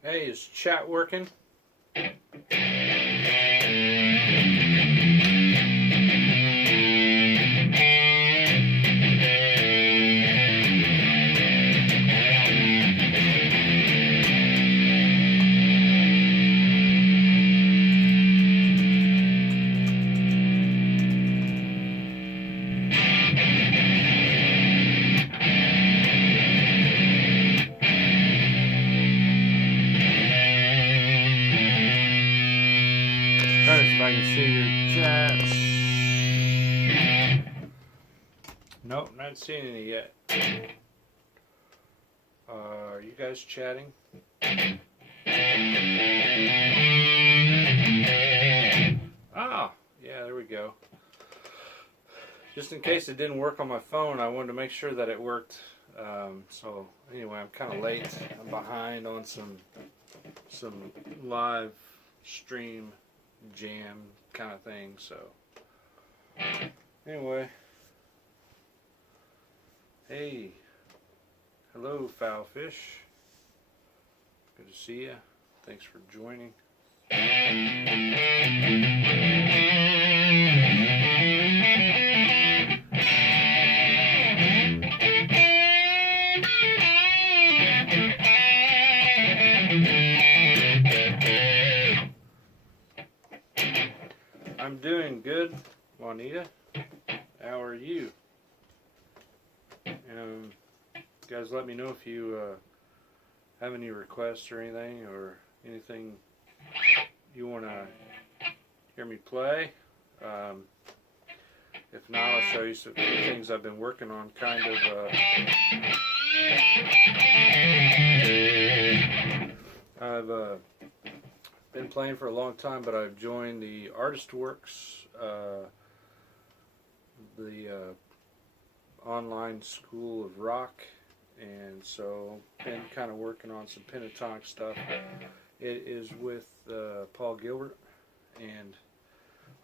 Hey, is chat working? If I can see your chats. Nope, not seeing any yet. Are you guys chatting? Ah, yeah, there we go. Just in case it didn't work on my phone, I wanted to make sure that it worked. So anyway, I'm kind of late. I'm behind on some live stream jam kind of thing, so anyway, hey, hello Foulfish, good to see you, thanks for joining. I'm doing good, Juanita. How are you? Guys, let me know if you have any requests or anything you want to hear me play. If not, I'll show you some things I've been working on. I've been playing for a long time, but I've joined the Artist Works the online school of rock, and so been kind of working on some pentatonic stuff. It is with Paul Gilbert, and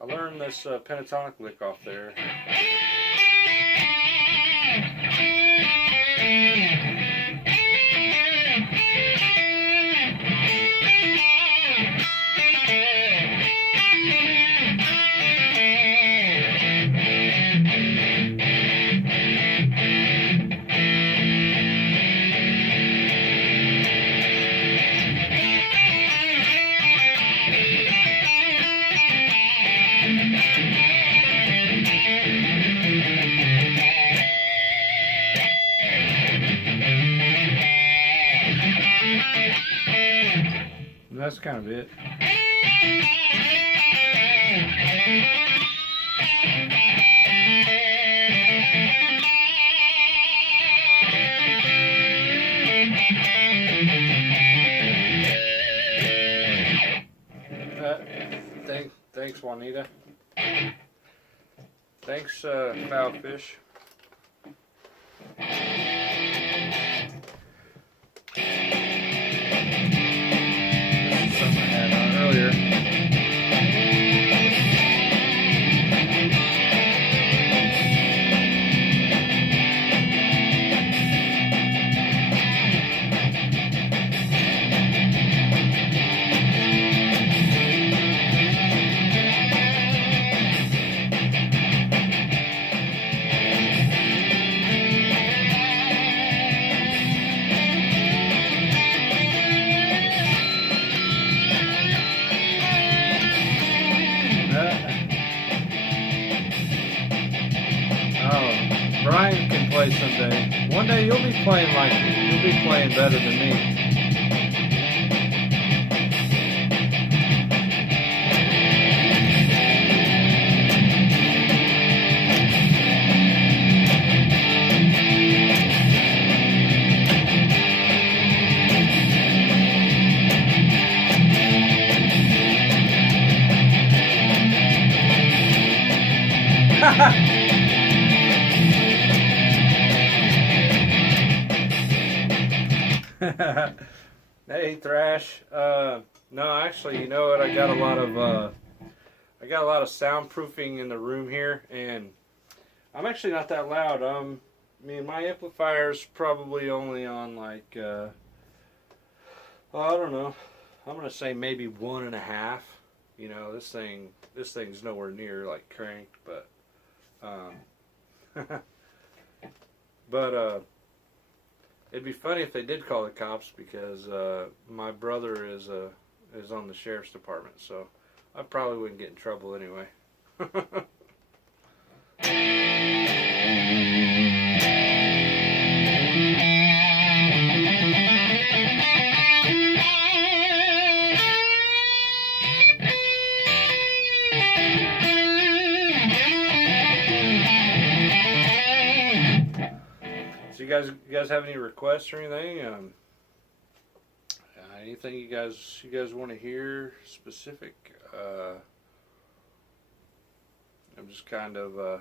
I learned this pentatonic lick off there. And that's kind of it. Thanks, Juanita. Thanks, Foulfish. Brian can play someday. One day you'll be playing like me. You'll be playing better than me. Hey, Thrash. No, actually, you know what? I got a lot of soundproofing in the room here, and I'm actually not that loud. I mean, my amplifier's probably only on like, I don't know. I'm gonna say maybe 1.5. You know, this thing's nowhere near like cranked, but, it'd be funny if they did call the cops, because my brother is on the sheriff's department, so I probably wouldn't get in trouble anyway. So you guys have any requests or anything? Anything you guys want to hear specific? I'm just kind of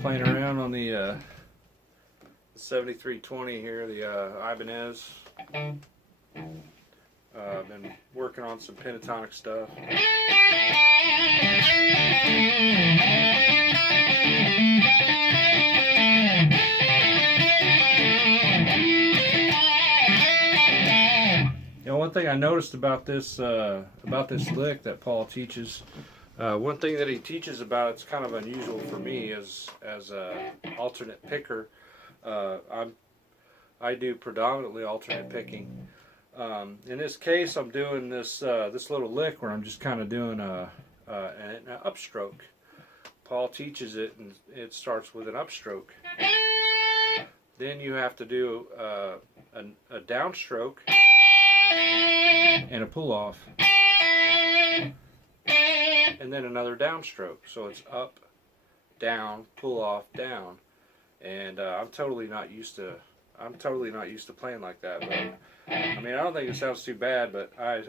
playing around on the 7320 here, the Ibanez. I've been working on some pentatonic stuff. You know, one thing I noticed about this lick that Paul teaches, one thing that he teaches about, it's kind of unusual for me as a alternate picker. I do predominantly alternate picking. In this case, I'm doing this little lick where I'm just kind of doing an upstroke. Paul teaches it, and it starts with an upstroke. Then you have to do a downstroke and a pull off, and then another downstroke. So it's up, down, pull off, down, and I'm totally not used to I'm totally not used to playing like that. But I mean, I don't think it sounds too bad. But I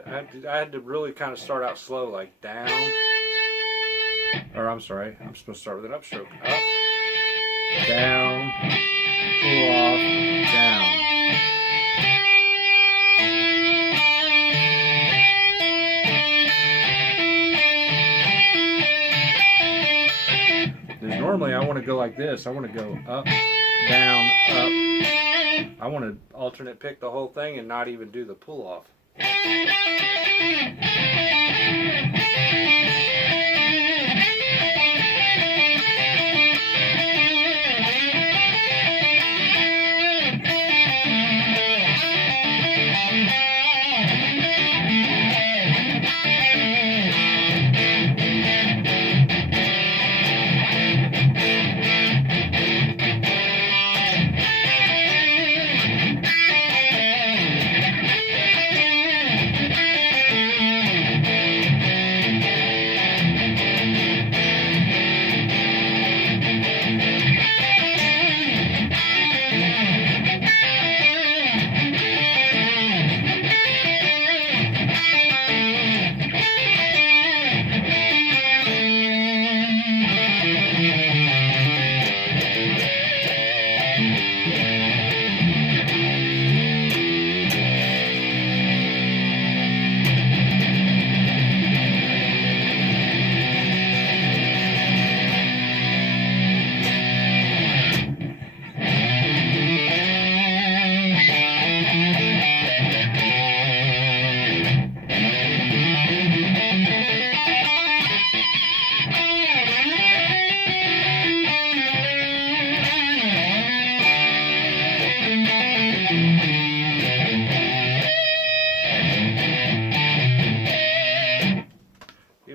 had to really kind of start out slow, like down. Or I'm sorry, I'm supposed to start with an upstroke. Up, down, pull off, down. Because normally I want to go like this. I want to go up, down, up. I want to alternate pick the whole thing and not even do the pull off.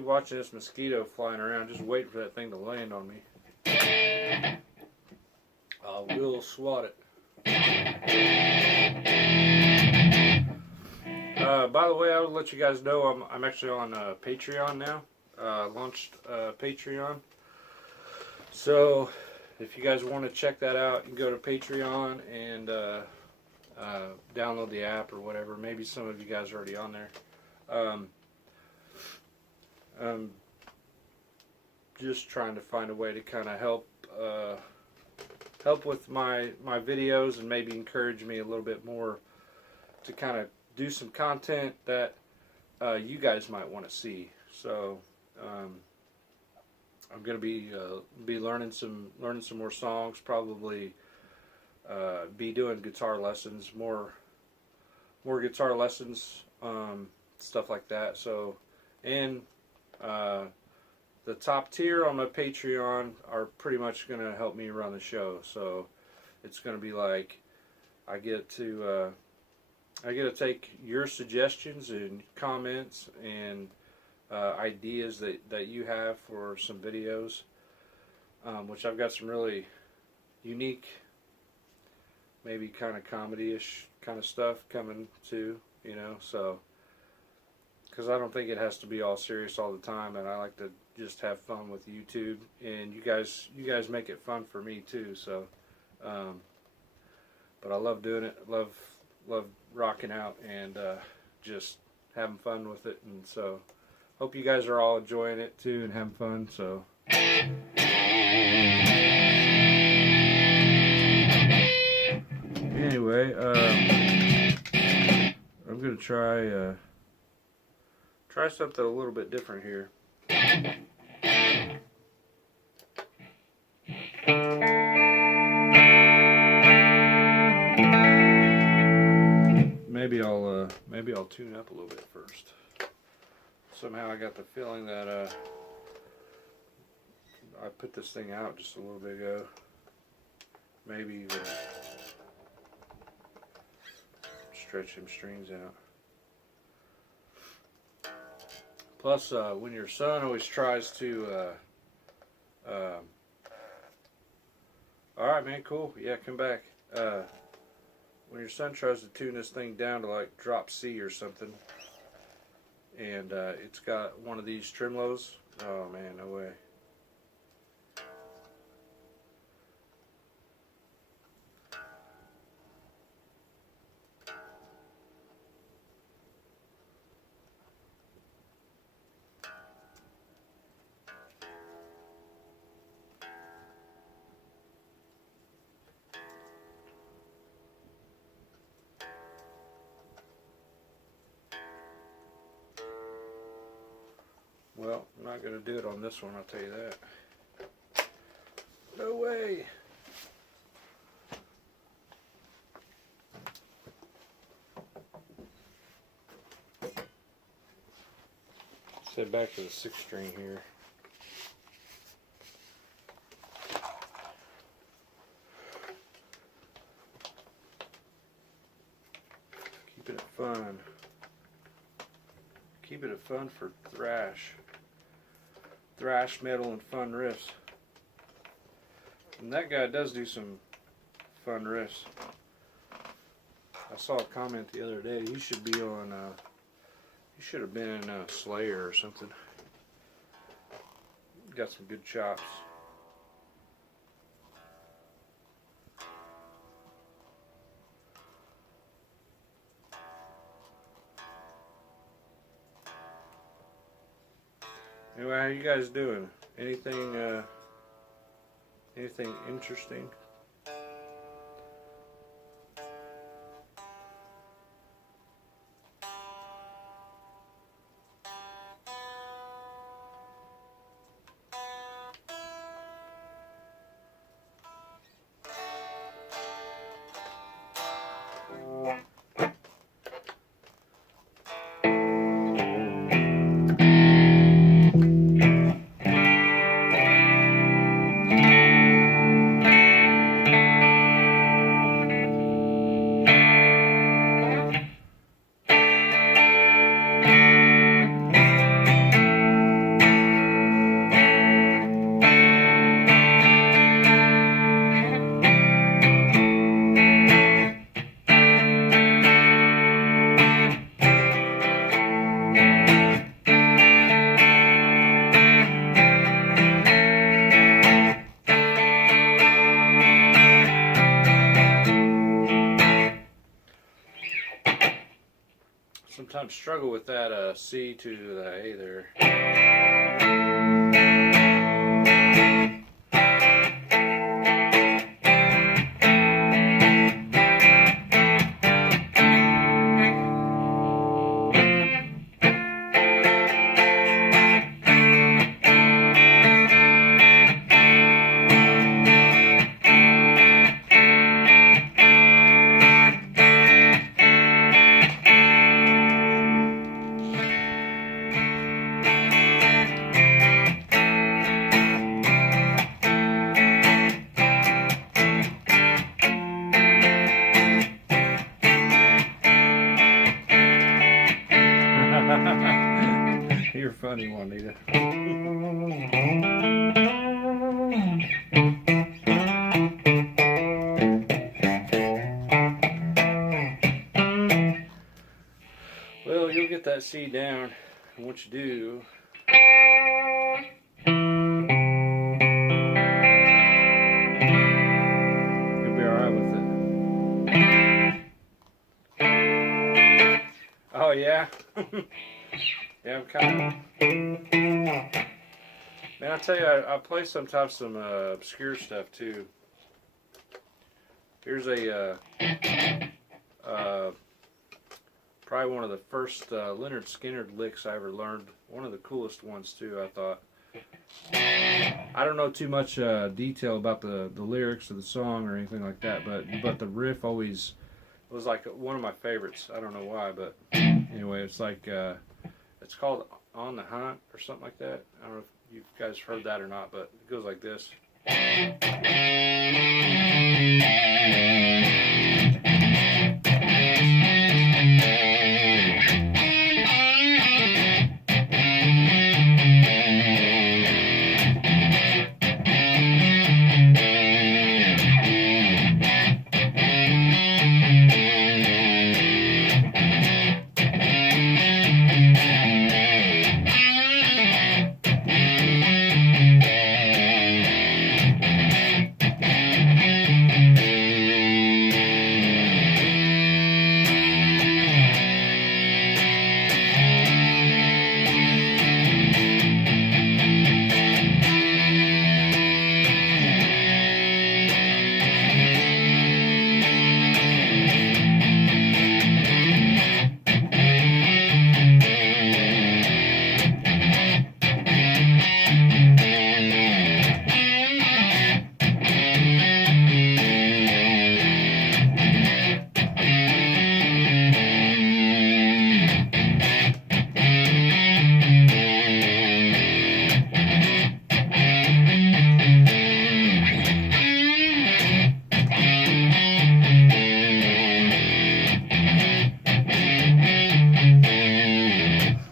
Watching this mosquito flying around, just waiting for that thing to land on me. I will swat it. By the way, I would let you guys know I'm actually on Patreon now. Launched Patreon. So if you guys want to check that out, you can go to Patreon and download the app or whatever. Maybe some of you guys are already on there. I'm just trying to find a way to kind of help with my videos and maybe encourage me a little bit more to kind of do some content that you guys might want to see. So I'm going to be learning some more songs. Probably be doing guitar lessons, more guitar lessons, stuff like that. So and the top tier on my Patreon are pretty much going to help me run the show. So it's going to be like I get to take your suggestions and comments and ideas that you have for some videos, which I've got some really unique, maybe kind of comedy-ish kind of stuff coming too, you know, so because I don't think it has to be all serious all the time, and I like to just have fun with YouTube, and you guys make it fun for me too. So, but I love doing it. Love rocking out and just having fun with it, and so hope you guys are all enjoying it too and having fun. So. Anyway, I'm gonna try something a little bit different here. Maybe I'll tune up a little bit first. Somehow I got the feeling that I put this thing out just a little bit ago. Maybe stretch them strings out. Plus, when your son always tries to, alright man, cool, yeah, come back. When your son tries to tune this thing down to like drop C or something, and it's got one of these tremolos, oh man, no way. Well, I'm not going to do it on this one, I'll tell you that. No way. Let's head back to the 6th string here. Keeping it fun. Keeping it fun for thrash. Thrash metal and fun riffs. And that guy does do some fun riffs. I saw a comment the other day. He should be on. He should have been in Slayer or something. Got some good chops. Anyway, how you guys doing? Anything interesting? Sometimes struggle with that C to the A there. You're funny, Juanita. Well, you'll get that C down, and what you do, you'll be alright with it. Oh, yeah? Yeah, I'm kind of... Man, I tell you, I play sometimes some obscure stuff, too. Here's a... probably one of the first Lynyrd Skynyrd licks I ever learned. One of the coolest ones, too, I thought. I don't know too much detail about the lyrics of the song or anything like that, but the riff always was like one of my favorites. I don't know why, but anyway, it's like... it's called On the Hunt or something like that. I don't know if you guys heard that or not, but it goes like this.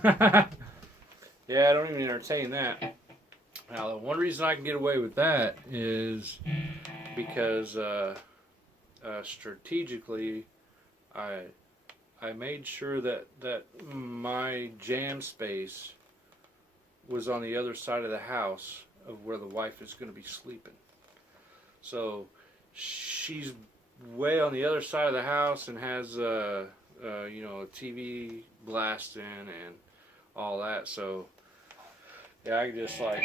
Yeah, I don't even entertain that. Now, the one reason I can get away with that is because strategically, I made sure that my jam space was on the other side of the house of where the wife is going to be sleeping. So she's way on the other side of the house and has a TV blasting and all that. So yeah, I can just like.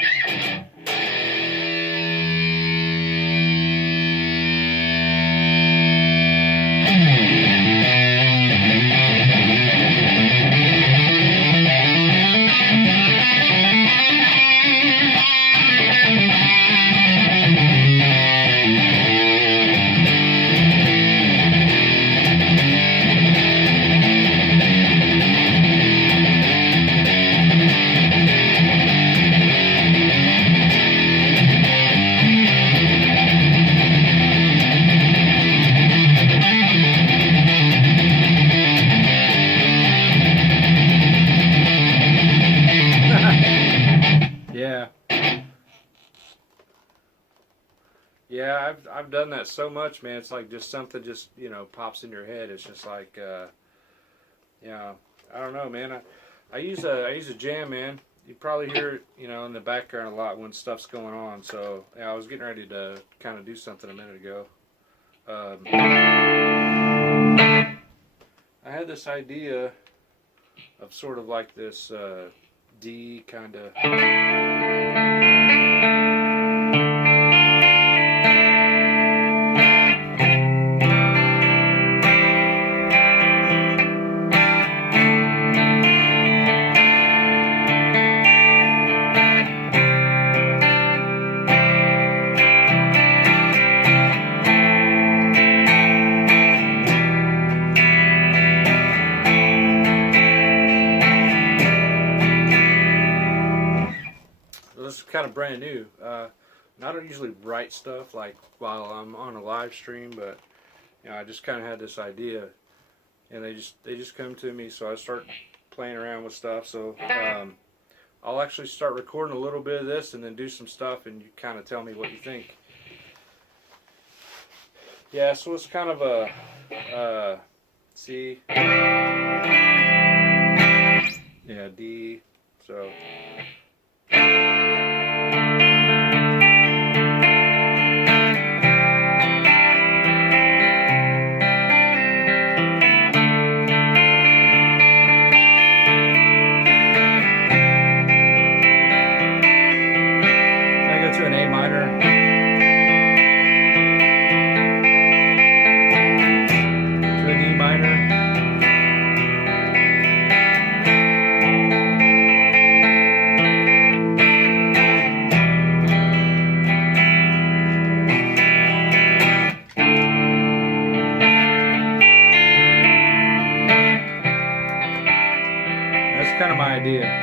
Yeah. Yeah, I've done that so much, man. It's like just something just, pops in your head. It's just like I don't know, man. I use a jam, man. You probably hear it, in the background a lot when stuff's going on. So, yeah, I was getting ready to kind of do something a minute ago. I had this idea of sort of like this D kind of. This is kind of brand new. I don't usually write stuff like while I'm on a live stream, but I just kind of had this idea, and they just come to me, so I start playing around with stuff. So I'll actually start recording a little bit of this, and then do some stuff, and you kind of tell me what you think. Yeah, so it's kind of a C, yeah, D, so. To an A minor. To a D minor. That's kind of my idea.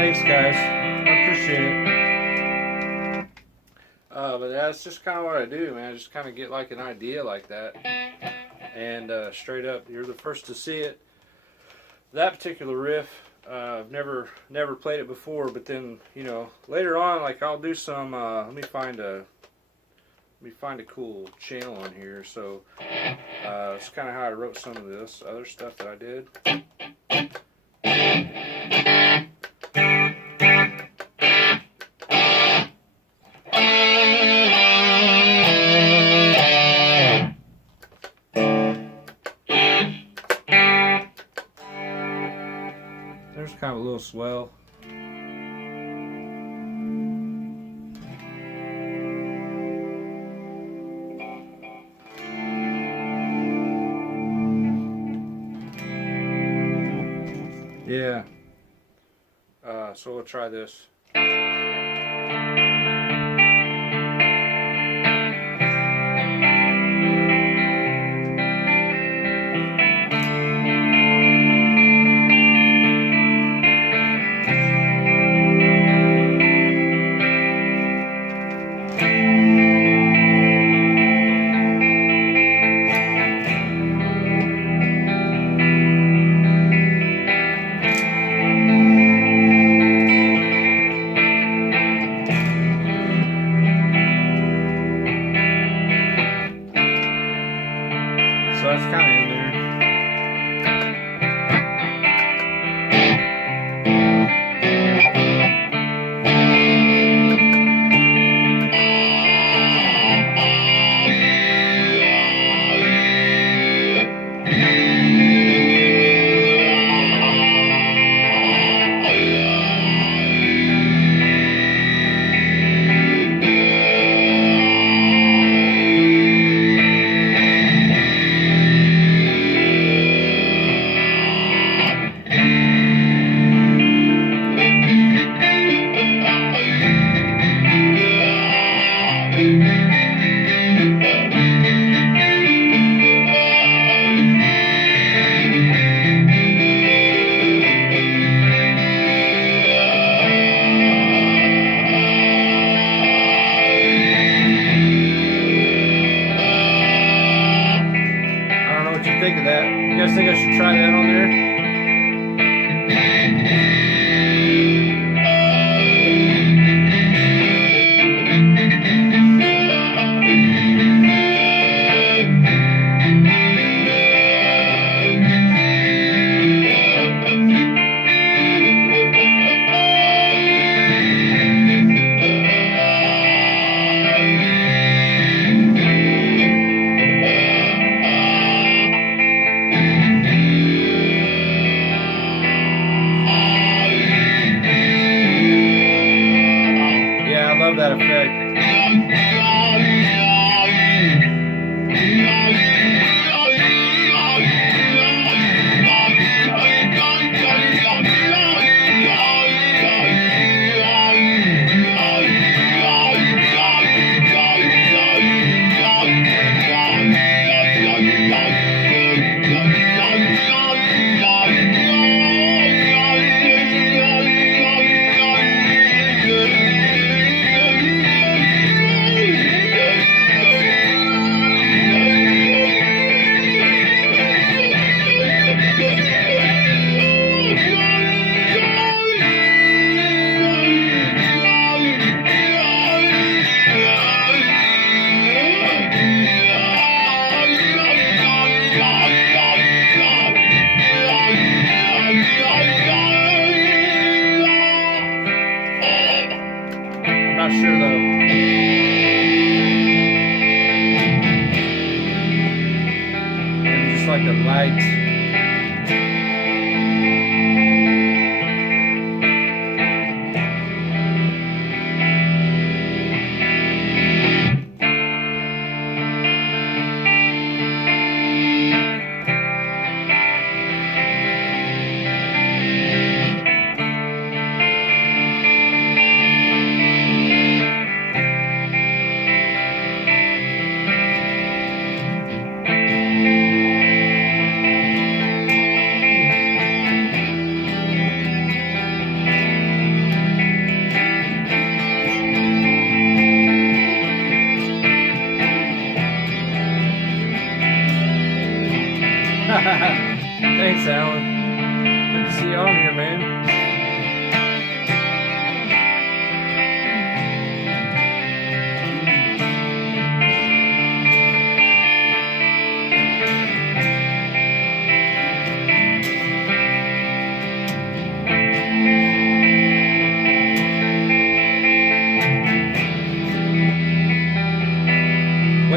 thanks guys. I appreciate it. But that's just kind of what I do, man. I just kind of get like an idea like that. And straight up, you're the first to see it. That particular riff, I've never played it before, but then, you know, later on, like I'll do some, let me find a cool channel on here. So it's kind of how I wrote some of this other stuff that I did. There's kind of a little swell. Yeah. So we'll try this.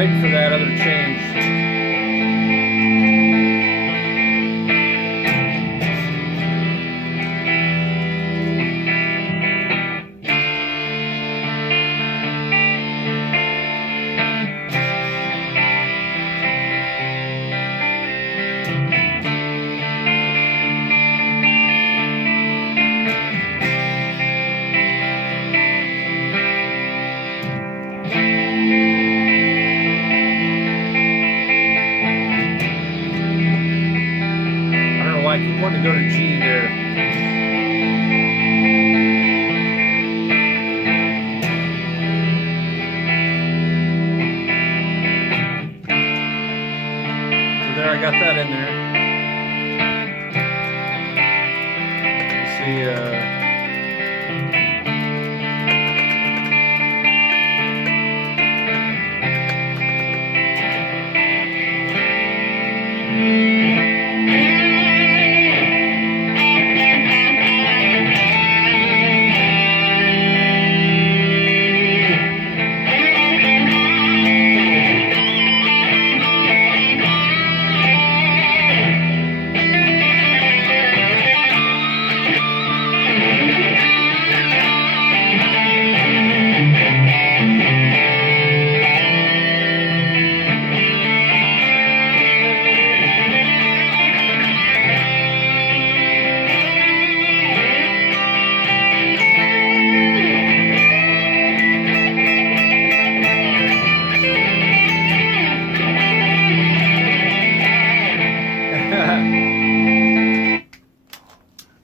waiting for that other change. I keep wanting to go to G there. So there, I got that in there. Let's see,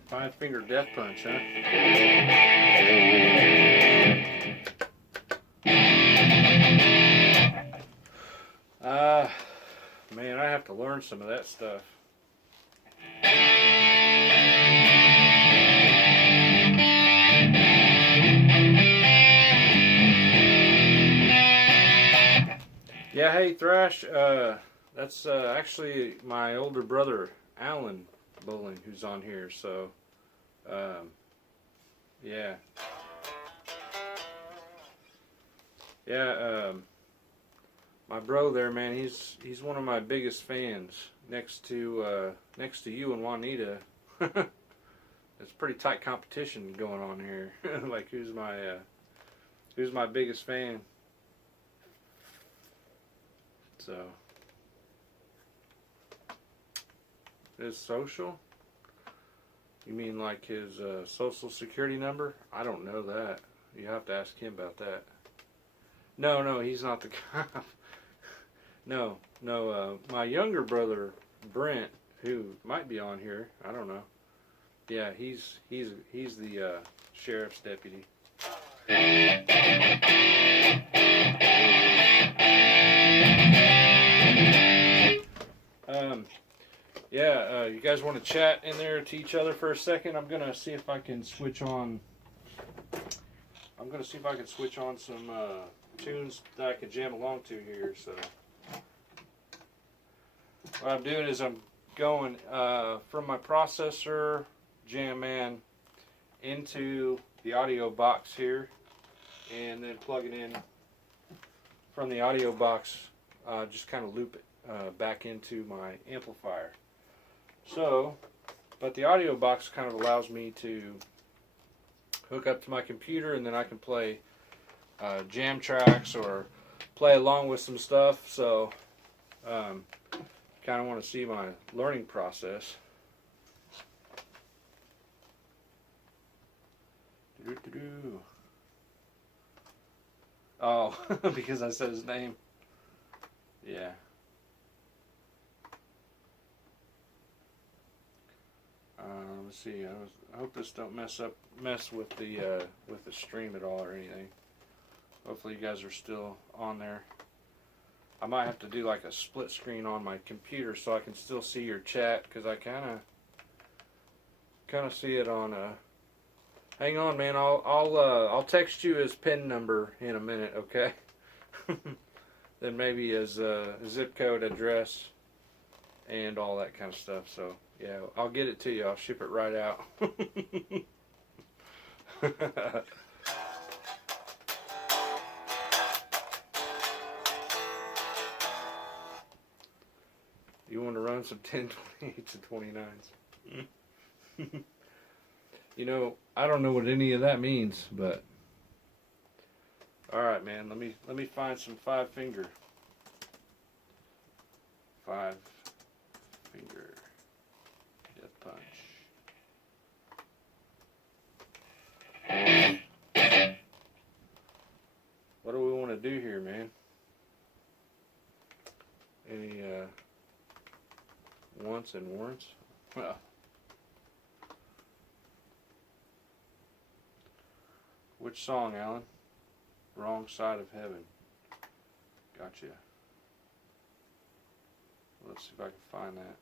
five-finger death punch, huh? Man, I have to learn some of that stuff. Yeah, hey Thrash, that's actually my older brother, Alan Bowling, who's on here, so, yeah. Yeah, my bro there, man, he's one of my biggest fans, next to you and Juanita. It's pretty tight competition going on here. Like, who's my biggest fan? So, his social? You mean like his social security number? I don't know that. You have to ask him about that. No, he's not the guy. No, my younger brother, Brent, who might be on here, I don't know. Yeah, he's the sheriff's deputy. Yeah, you guys want to chat in there to each other for a second? I'm gonna see if I can switch on. I'm gonna see if I can switch on some tunes that I can jam along to here. So what I'm doing is I'm going from my processor Jam Man into the audio box here, and then plug it in from the audio box. Just kind of loop it back into my amplifier. So, but the audio box kind of allows me to hook up to my computer, and then I can play jam tracks or play along with some stuff. So, kind of want to see my learning process. Oh, because I said his name. Yeah. Let's see. I hope this don't mess with the stream at all or anything. Hopefully you guys are still on there. I might have to do like a split screen on my computer so I can still see your chat, because I kind of see it on. Hang on, man. I'll text you his PIN number in a minute, okay? Then maybe his zip code, address, and all that kind of stuff. So yeah, I'll get it to you. I'll ship it right out. times of 10, 28s, and 29s. You know, I don't know what any of that means, but all right, man. Let me find some five finger death punch. What do we want to do here, man? Any wants and warrants? Well, which song, Alan? Wrong Side of Heaven. Gotcha. Let's see if I can find that.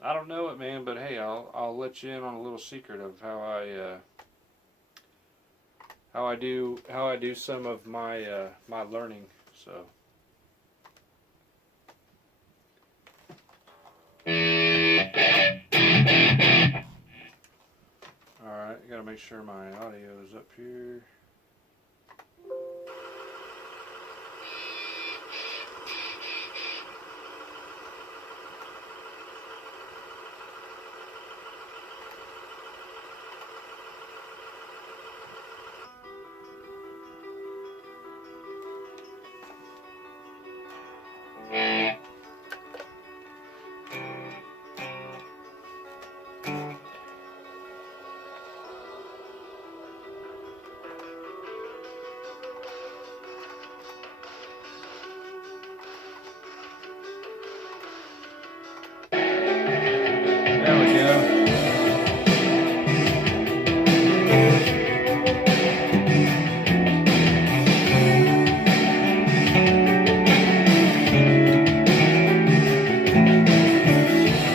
I don't know it, man, but hey, I'll let you in on a little secret of how I do some of my my learning. So. Alright, I gotta make sure my audio is up here. There we go.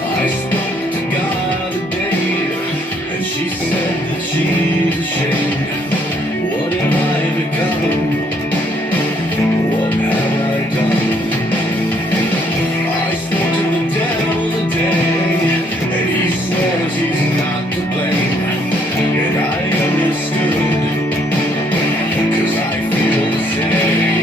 I spoke to God today, and she said that she's ashamed. What have I become? What have I done? I spoke to the devil today, and he swears he's not to blame. And I understood, 'cause I feel the same.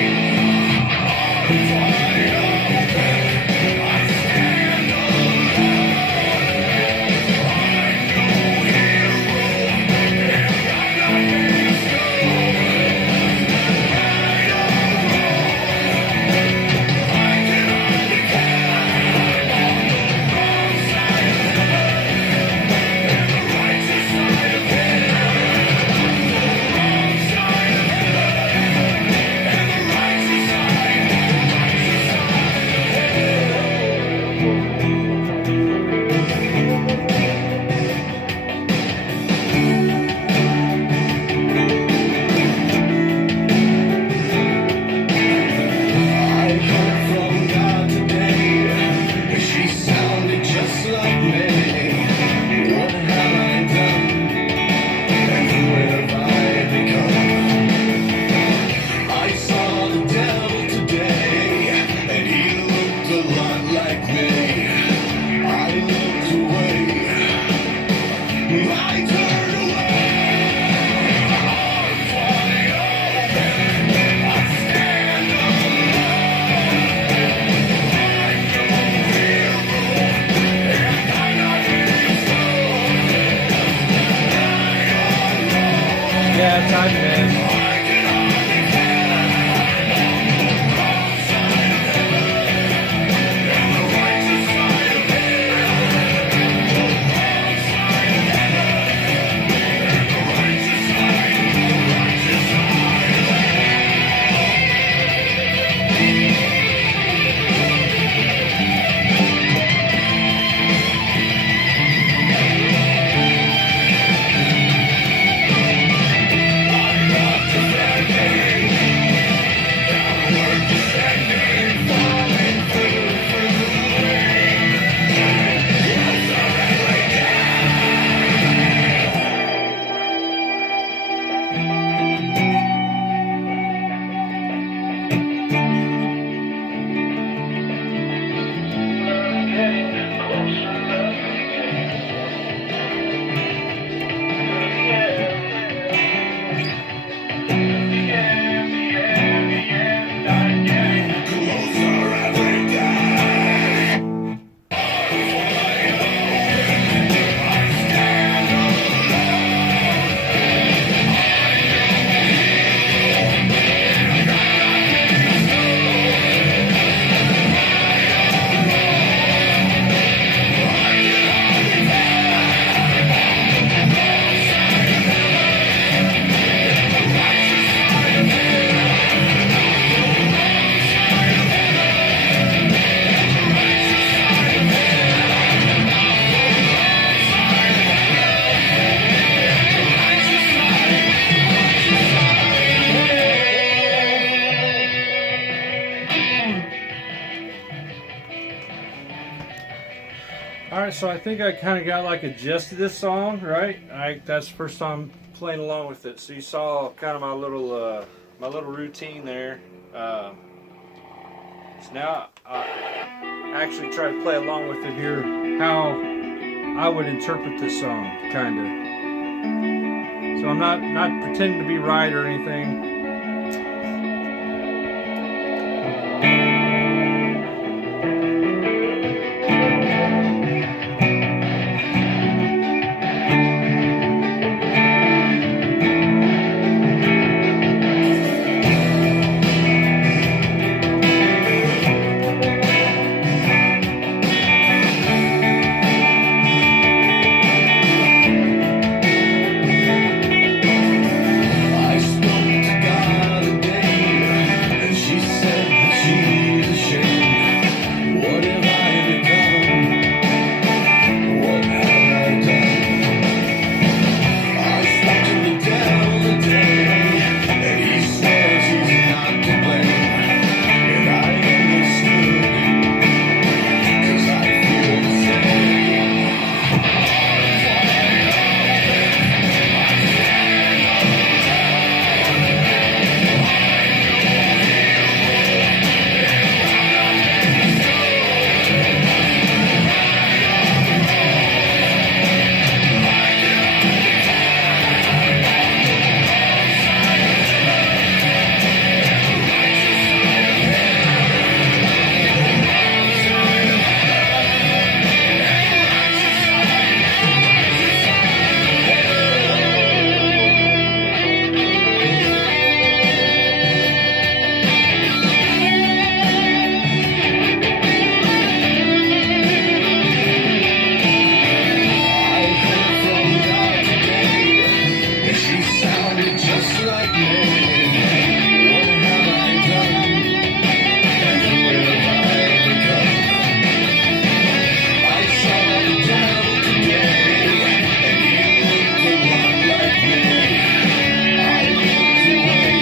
Yeah, time, man. Alright, so I think I kind of got like a gist of this song, right? That's the first time playing along with it. So you saw kind of my little routine there. So now I actually try to play along with it here, how I would interpret this song, kind of. So I'm not pretending to be right or anything. I spoke to God today, and she said that she's ashamed. What have I become? What have I done? I spoke to the devil today, and he says he's not to blame. And I understood, 'cause I feel the same. I heard from God today, and she sounded just like me. What have I done? And who have I become? I saw the devil today, and he looked a lot like me. I looked away,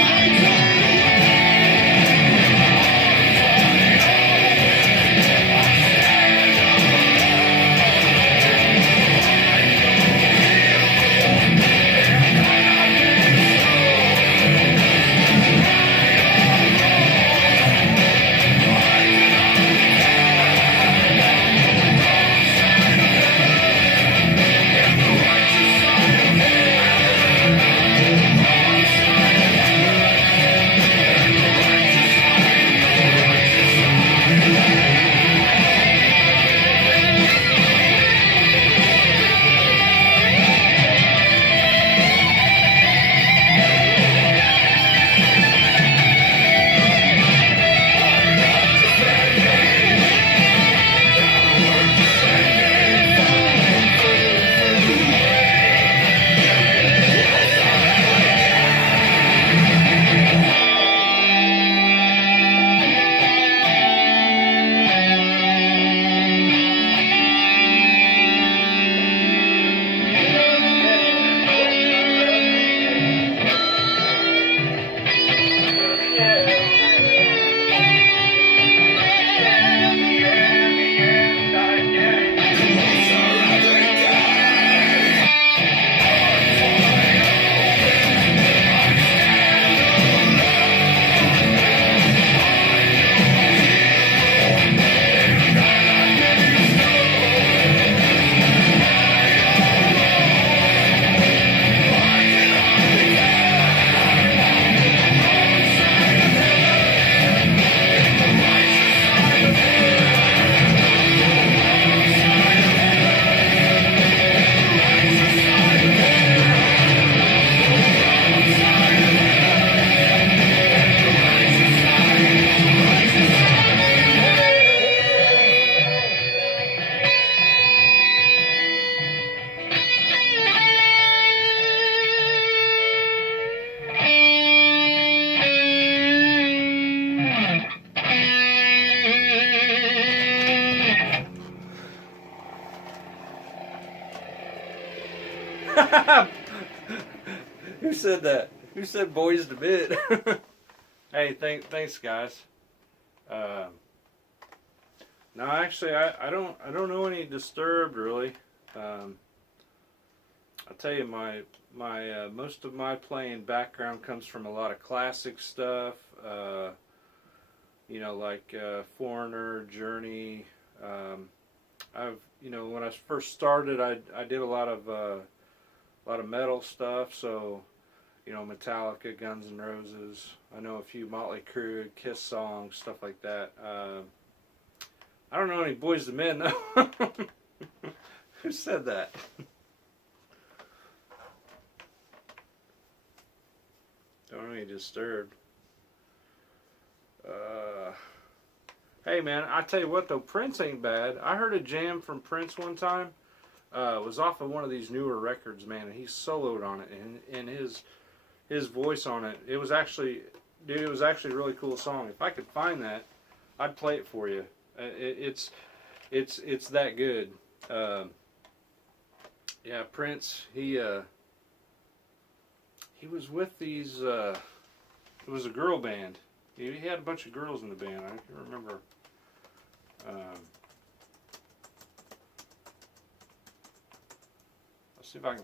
I turned Who said that? Who said boys to bed? Hey, thanks guys. No, actually, I don't know any Disturbed really. I'll tell you, my most of my playing background comes from a lot of classic stuff. You know, like Foreigner, Journey. When I first started, I did a lot of metal stuff. So, you know, Metallica, Guns N' Roses. I know a few Motley Crue, Kiss songs, stuff like that. I don't know any Boyz II Men though. Who said that? Don't know any Disturbed. Hey man, I tell you what though, Prince ain't bad. I heard a jam from Prince one time. It was off of one of these newer records, man, and he soloed on it, and his voice on it. It was actually a really cool song. If I could find that, I'd play it for you. It's that good. Yeah, Prince. He was with these. It was a girl band. He had a bunch of girls in the band. I can remember. Let's see if I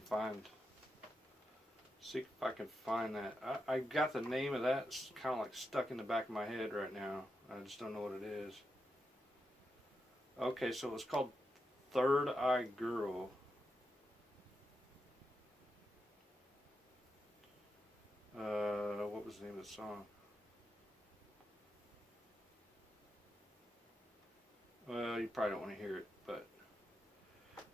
can find that. I got the name of that. It's kind of like stuck in the back of my head right now. I just don't know what it is. Okay, so it was called Third Eye Girl. What was the name of the song? Well, you probably don't want to hear it, but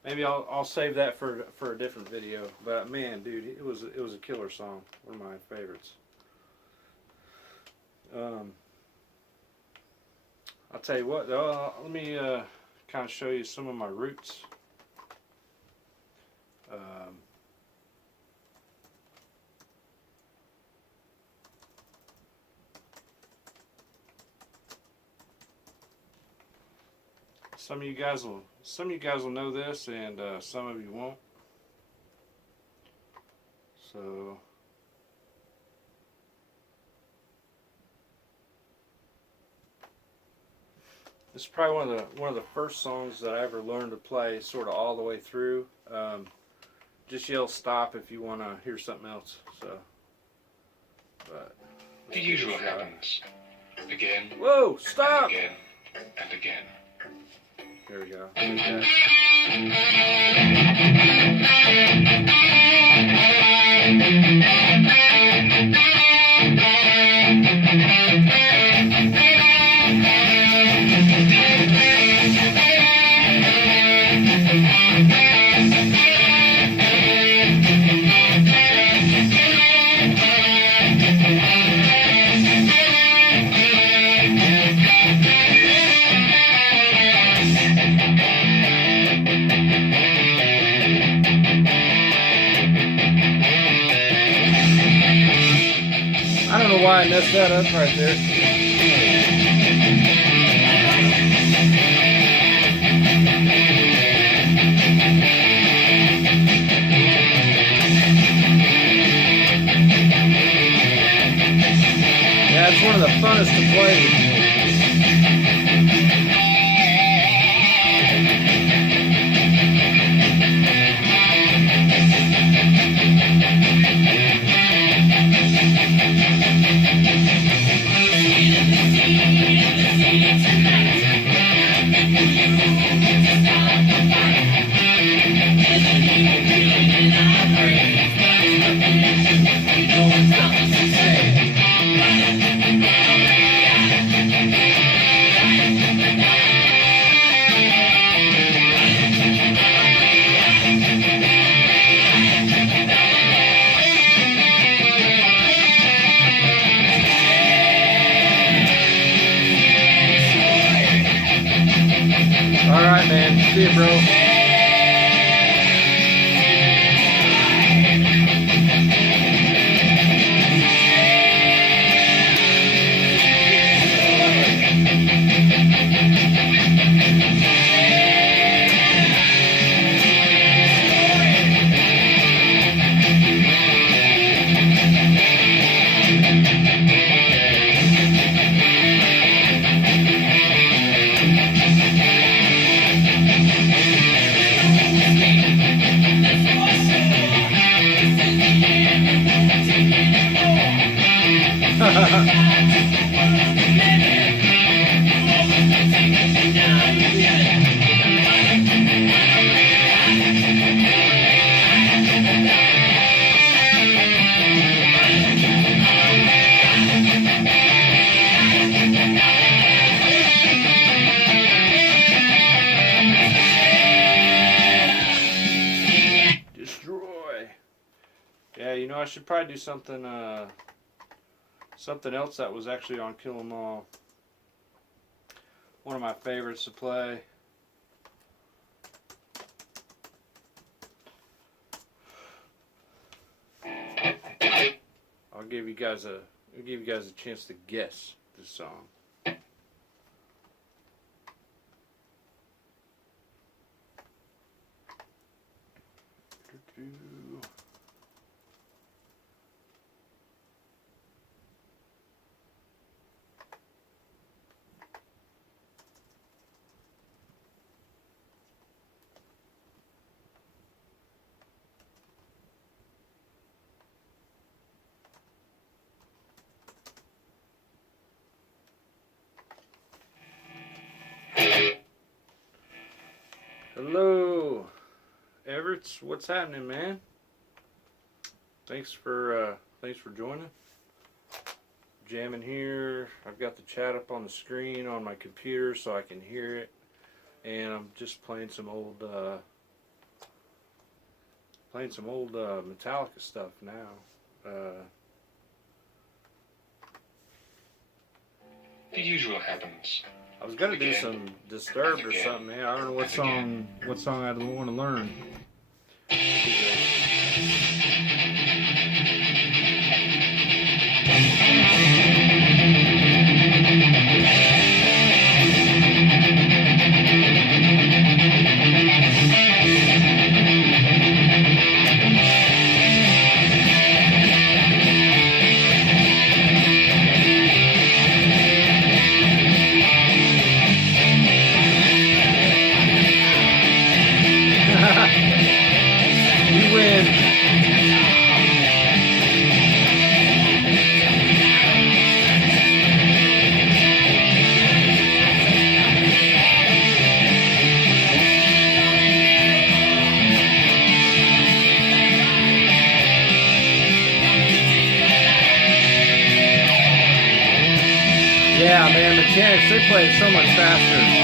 maybe I'll save that for a different video. But man, dude, it was a killer song. One of my favorites. I'll tell you what, though. Let me kind of show you some of my roots. Some of you guys will know this, and some of you won't. So this is probably one of the first songs that I ever learned to play, sort of all the way through. Just yell stop if you want to hear something else. So, but the usual happens again. Whoa! Stop! And again and again. There we go. I don't know why I messed that up right there. Yeah, it's one of the funnest to play. Alright, man. See you, bro. Destroy. Yeah, you know, I should probably do something something else that was actually on Kill 'Em All. One of my favorites to play. I'll give you guys a chance to guess this song. Hello, Everett. What's happening, man? Thanks for joining. Jamming here. I've got the chat up on the screen on my computer so I can hear it, and I'm just playing some old Metallica stuff now. The usual happens. I was gonna do some Disturbed or something. Man, I don't know what song I'd want to learn. You win. Yeah, man, Mechanics, they play it so much faster.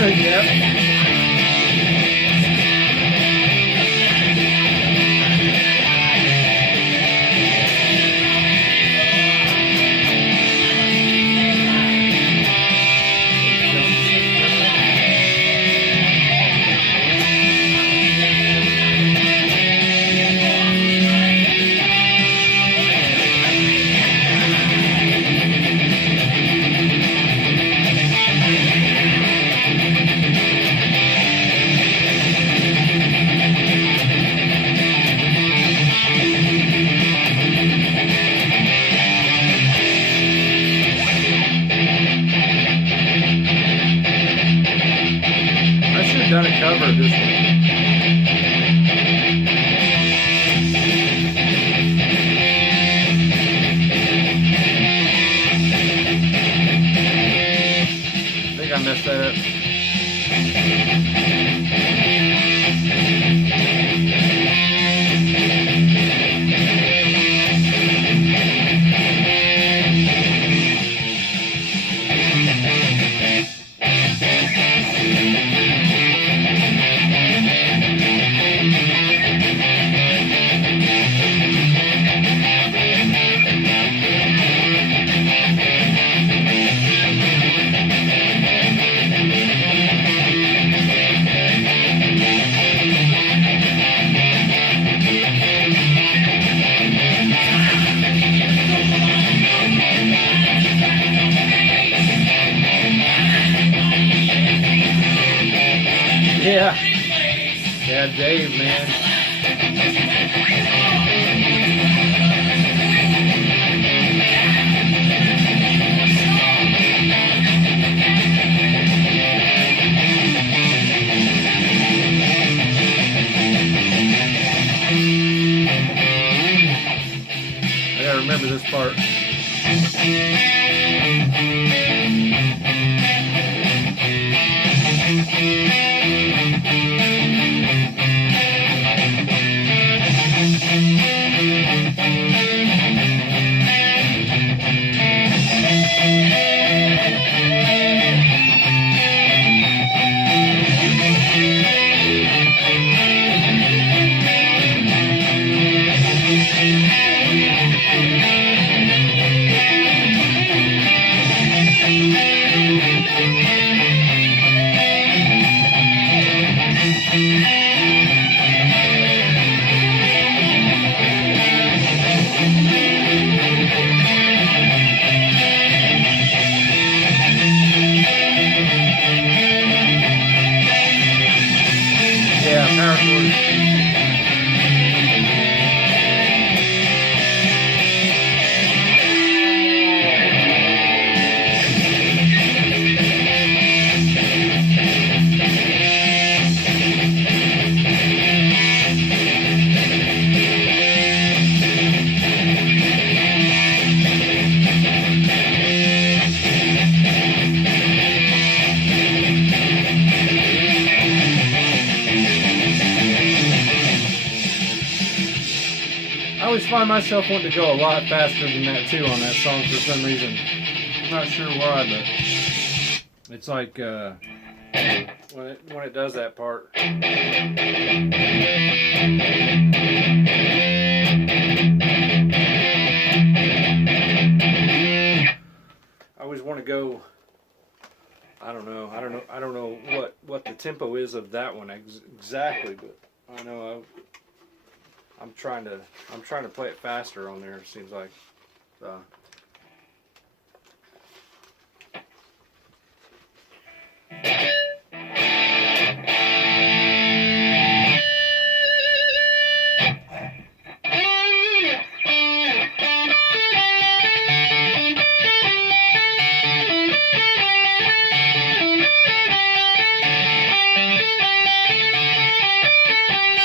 Yep. remember this part. Yeah, power chord. I always find myself wanting to go a lot faster than that too on that song for some reason. I'm not sure why, but it's like when it does that part. I always want to go. I don't know what the tempo is of that one exactly, but I know I'm trying to play it faster on there. It seems like.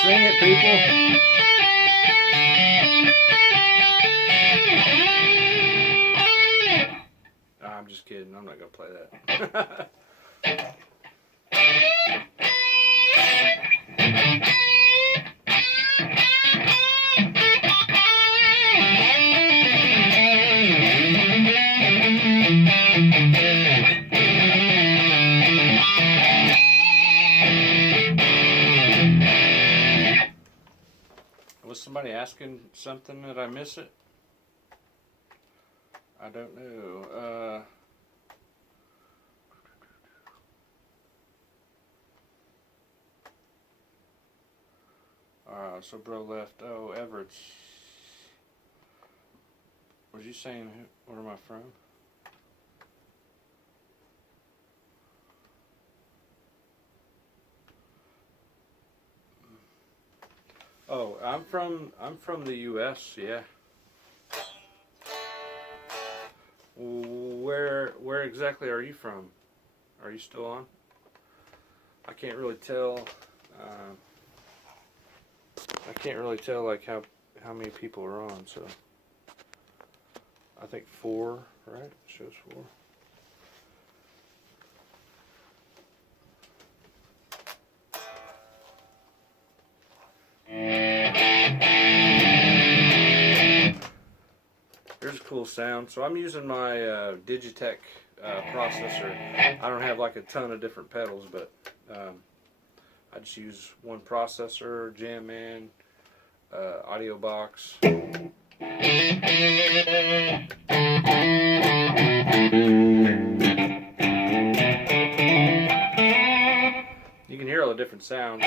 Sing it, people. I'm just kidding. I'm not gonna play that. Was somebody asking something? Did I miss it? I don't know. So bro left. Oh, Everett's. Was you saying where am I from? Oh, I'm from the U.S. Yeah. Where exactly are you from? Are you still on? I can't really tell. I can't really tell like how many people are on. So I think 4, right? It shows 4. Here's a cool sound. So I'm using my Digitech processor. I don't have like a ton of different pedals, but I just use one processor, Jam Man, audio box. You can hear all the different sounds.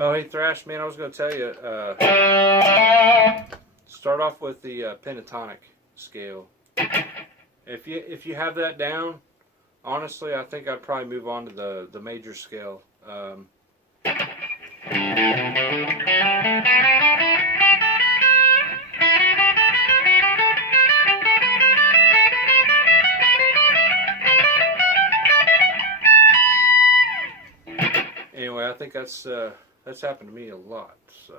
Oh, hey Thrash, man, I was going to tell you, start off with the pentatonic scale. If you have that down, honestly, I think I'd probably move on to the major scale. Anyway, I think that's That's happened to me a lot. So.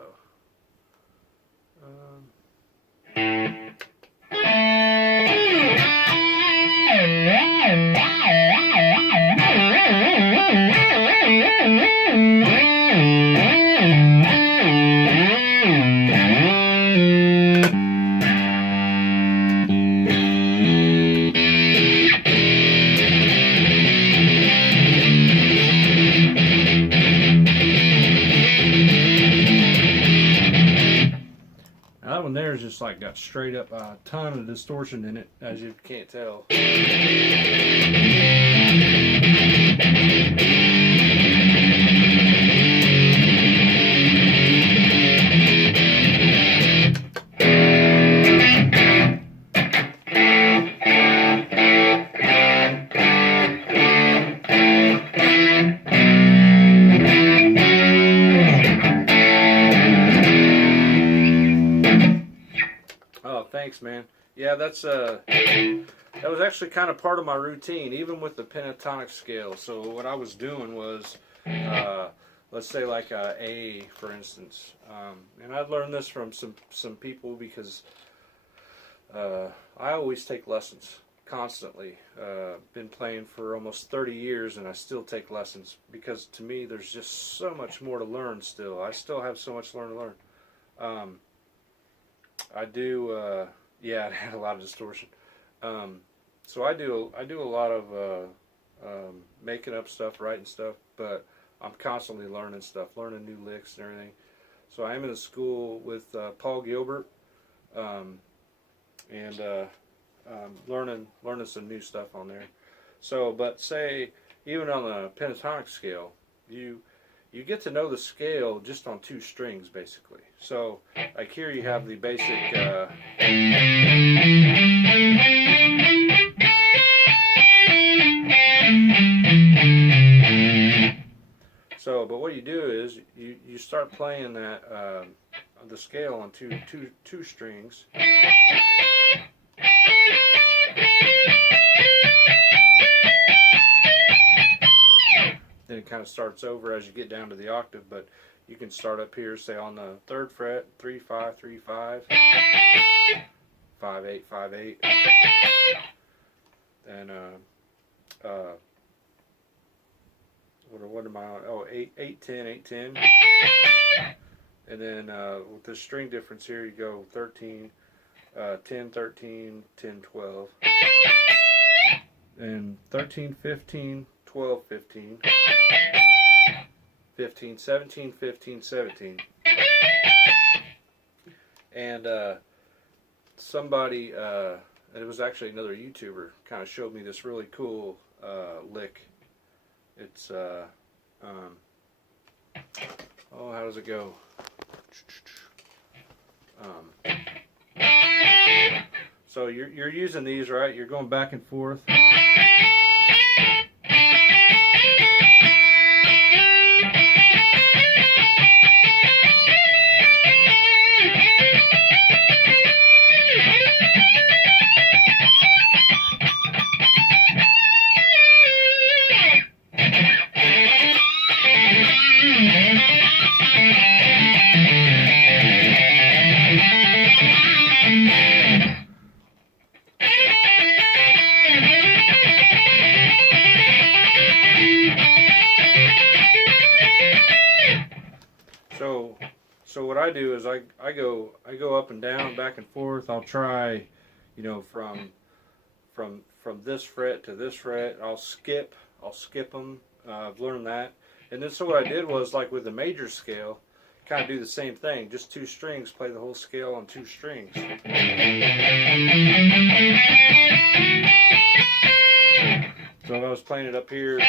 That one there is just like got straight up a ton of distortion in it, as you can't tell. Oh, thanks, man. Yeah, that was actually kind of part of my routine, even with the pentatonic scale. So what I was doing was, let's say like a A, for instance, and I'd learned this from some people because I always take lessons constantly. Been playing for almost 30 years, and I still take lessons because to me, there's just so much more to learn. Still, I still have so much to learn. I do, yeah, it had a lot of distortion. So I do a lot of making up stuff, writing stuff, but I'm constantly learning stuff, learning new licks and everything. So I am in a school with Paul Gilbert, and learning some new stuff on there. So, but say even on the pentatonic scale, you get to know the scale just on 2 strings, basically. So, like here you have the basic. So, but what you do is you start playing that the scale on two strings. Then it kind of starts over as you get down to the octave, but you can start up here, say on the 3rd fret, 3-5, 3-5, 5-8, 5-8, then what am I on? Oh, 8-10, 8-10, and then with the string difference here, you go 13, 10, 13, 10, 12, and 13, 15, 12, 15, 15, 17, 15, 17. And somebody, it was actually another YouTuber, kind of showed me this really cool lick. It's, oh, how does it go? So you're using these, right? You're going back and forth. So what I do is I go up and down, back and forth. I'll try, from this fret to this fret. I'll skip them. I've learned that. And then so what I did was, like with the major scale, kind of do the same thing. Just 2 strings, play the whole scale on 2 strings. So if I was playing it up here.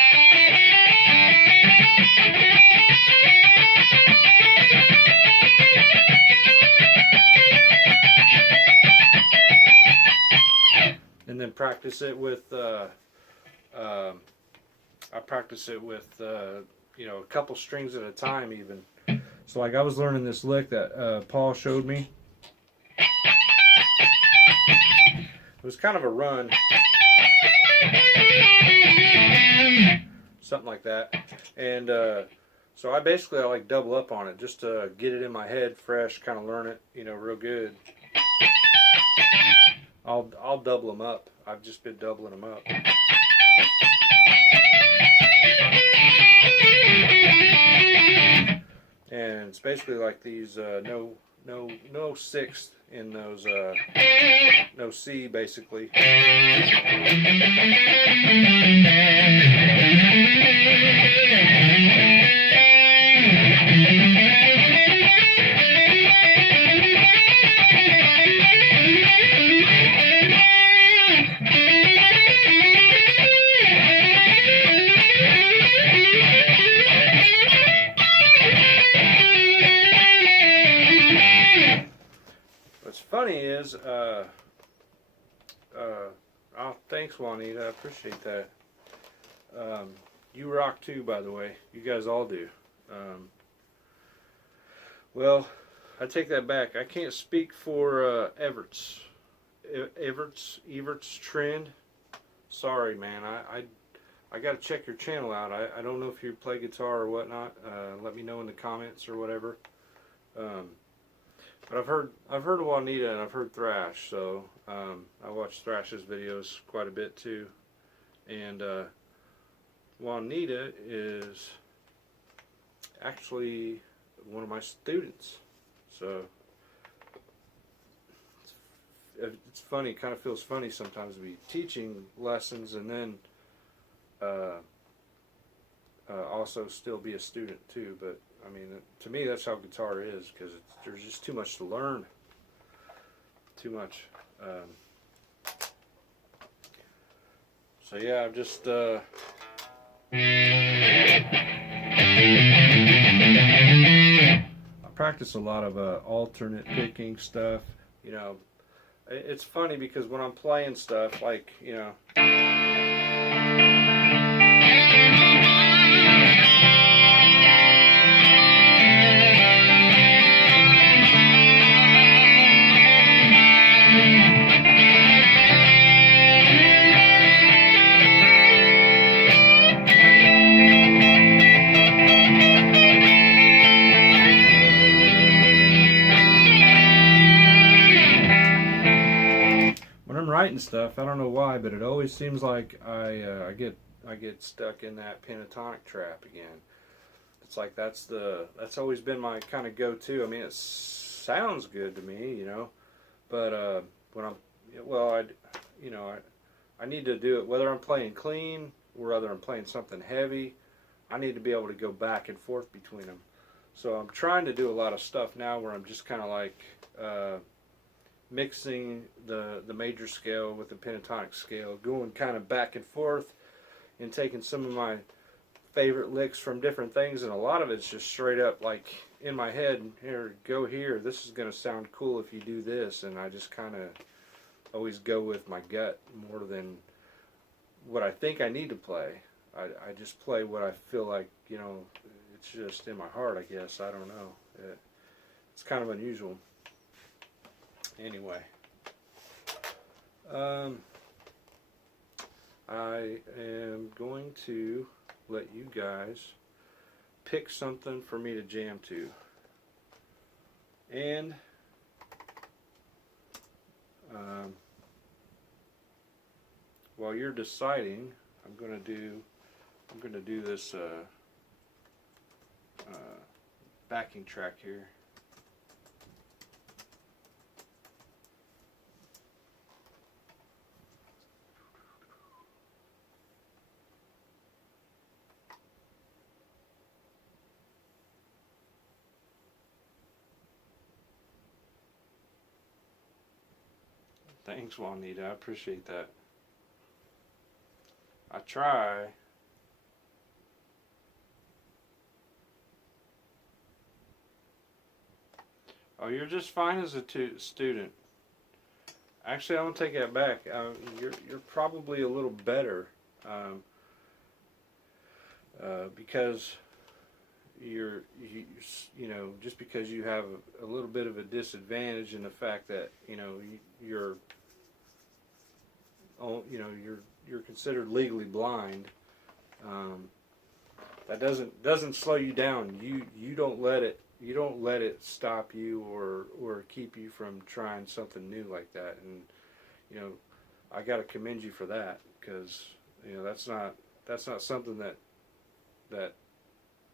And then practice it with, I practice it with, a couple strings at a time even. So like I was learning this lick that Paul showed me. It was kind of a run. Something like that. And So I basically like double up on it just to get it in my head fresh, kind of learn it, real good. I'll double them up. I've just been doubling them up. And it's basically like these no sixth in those no C basically. What's funny is, oh, thanks Juanita, I appreciate that. You rock too, by the way. You guys all do. Well, I take that back. I can't speak for Everts Trend. Sorry, man. I got to check your channel out. I don't know if you play guitar or whatnot. Let me know in the comments or whatever. But I've heard of Juanita and I've heard Thrash, so I watch Thrash's videos quite a bit too. And Juanita is actually one of my students, so it's funny. Kind of feels funny sometimes to be teaching lessons and then also still be a student too. But I mean, to me, that's how guitar is, because there's just too much to learn. Too much. So yeah, I've just I practice a lot of alternate picking stuff. It's funny because when I'm playing stuff like writing stuff, I don't know why, but it always seems like I get stuck in that pentatonic trap again. It's like that's always been my kind of go-to. I mean, it sounds good to me, but when I'm I need to do it whether I'm playing clean or whether I'm playing something heavy. I need to be able to go back and forth between them. So I'm trying to do a lot of stuff now where I'm just kind of like mixing the major scale with the pentatonic scale, going kind of back and forth and taking some of my favorite licks from different things, and a lot of it's just straight up like in my head, here, go here, this is going to sound cool if you do this, and I just kind of always go with my gut more than what I think I need to play. I just play what I feel like, it's just in my heart, I guess. I don't know. It's kind of unusual. Anyway, I am going to let you guys pick something for me to jam to. And while you're deciding, I'm going to do this backing track here. Thanks, Juanita. I appreciate that. I try. Oh, you're just fine as a student. Actually, I'm gonna take that back. You're probably a little better because you just because you have a little bit of a disadvantage in the fact that you're considered legally blind. that doesn't slow you down. You don't let it stop you or keep you from trying something new like that. And you know, I got to commend you for that, because you know that's not something that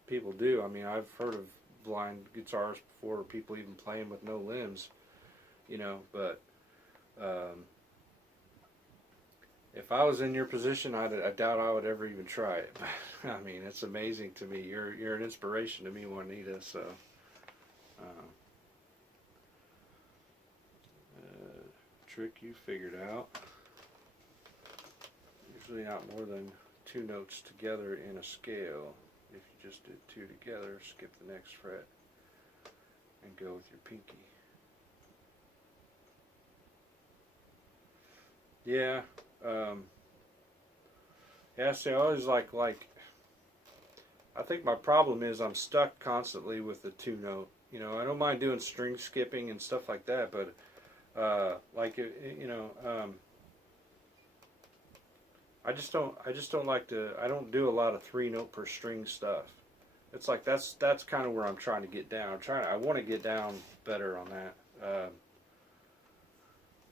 people do. I mean, I've heard of blind guitarists before, or people even playing with no limbs, you know, but if I was in your position, I doubt I would ever even try it. I mean, it's amazing to me. You're an inspiration to me, Juanita. So, trick you figured out. Usually not more than 2 notes together in a scale. If you just did 2 together, skip the next fret and go with your pinky. Yeah. Yeah, see, I always like, I think my problem is I'm stuck constantly with the 2 note. You know, I don't mind doing string skipping and stuff like that, but, I just don't like to, I don't do a lot of 3 note per string stuff. It's like, that's kind of where I'm trying to get down. I want to get down better on that.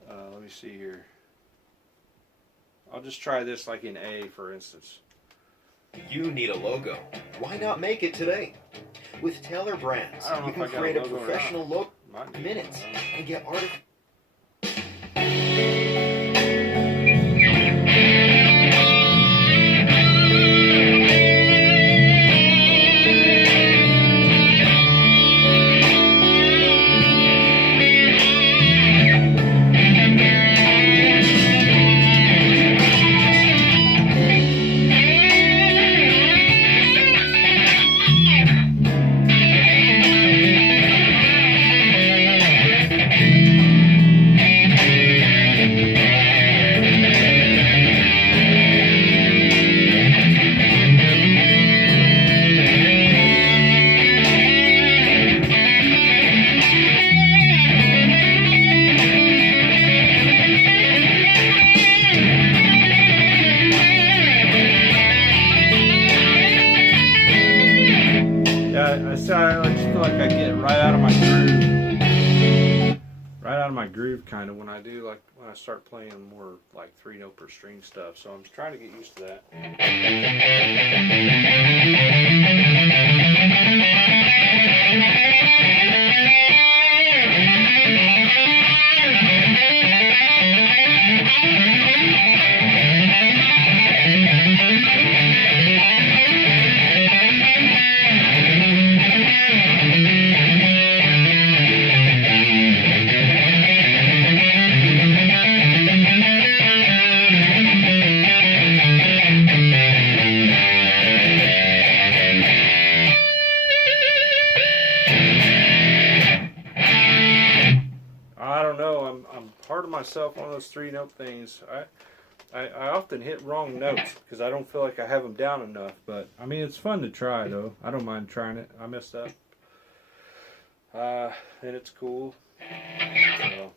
Let me see here. I'll just try this like in A, for instance. You need a logo. Why not make it today? With Taylor Brands, I don't know you if can I got a create a logo or professional logo Might in be. minutes and get art. I just feel like I get right out of my groove. Right out of my groove, kind of, when I start playing more like 3 note per string stuff. So I'm trying to get used to that. I don't know. I'm hard on myself on those 3 note things. I often hit wrong notes because I don't feel like I have them down enough. But I mean, it's fun to try though. I don't mind trying it. I messed up. And it's cool. So.